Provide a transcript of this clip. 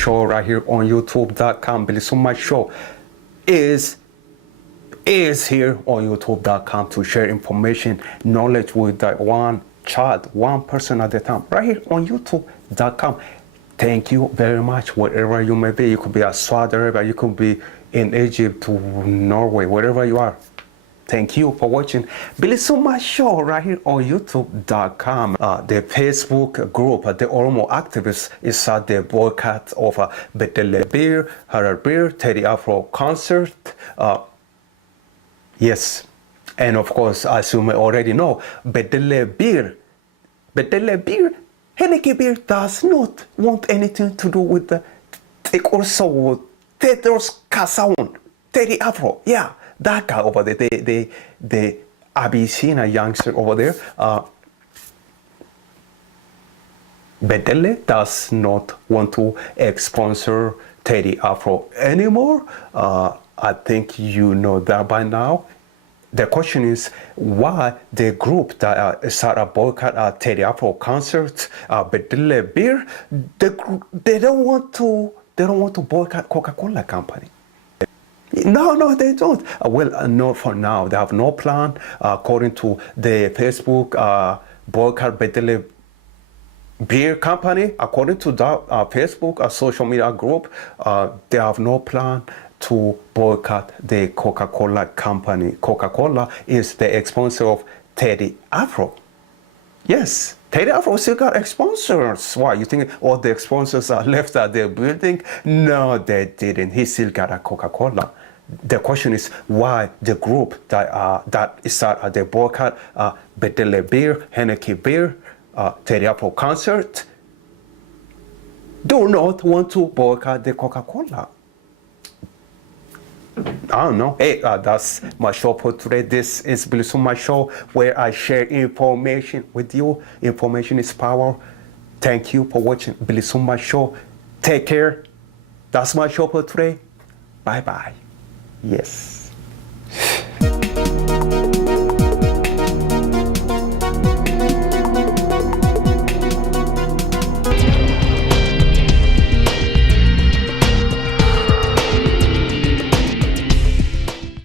Show right here on YouTube.com. BilisummaaShow is here on YouTube.com to share information, knowledge with that one child, one person at a time, right here on YouTube.com. Thank you very much, wherever you may be. You could be at Saudi Arabia, you could be in Egypt, to Norway, wherever you are. Thank you for watching BilisummaaShow right here on YouTube.com. The Facebook group, the Oromo activists, is at the boycott of Bedele beer, Harar beer, Teddy Afro concert. Yes, and of course, as you may already know, Bedele beer, Henneke beer does not want anything to do with the also Tedros Kasaun, Teddy Afro. Yeah, that guy over there, the Abyssinia youngster over there. Bedele does not want to sponsor Teddy Afro anymore. I think you know that by now. The question is why the group that started boycott Teddy Afro concerts, Bedele beer, they don't want to boycott Coca-Cola company. No, they don't. Well, not for now. They have no plan. According to the Facebook boycott Bedele beer company, according to that Facebook social media group, they have no plan to boycott the Coca-Cola company. Coca-Cola is the sponsor of Teddy Afro. Yes, Teddy Afro still got sponsors. Why, you think all the sponsors are left at their building? No, they didn't. He still got a Coca-Cola. The question is why the group that started the boycott Bedele beer, Henneke beer, Teddy Afro concert, do not want to boycott the Coca-Cola. I don't know. Hey, that's my show for today. This is BilisummaaShow, where I share information with you. Information is power. Thank you for watching BilisummaaShow. Take care. That's my show for today. Bye-bye. Yes.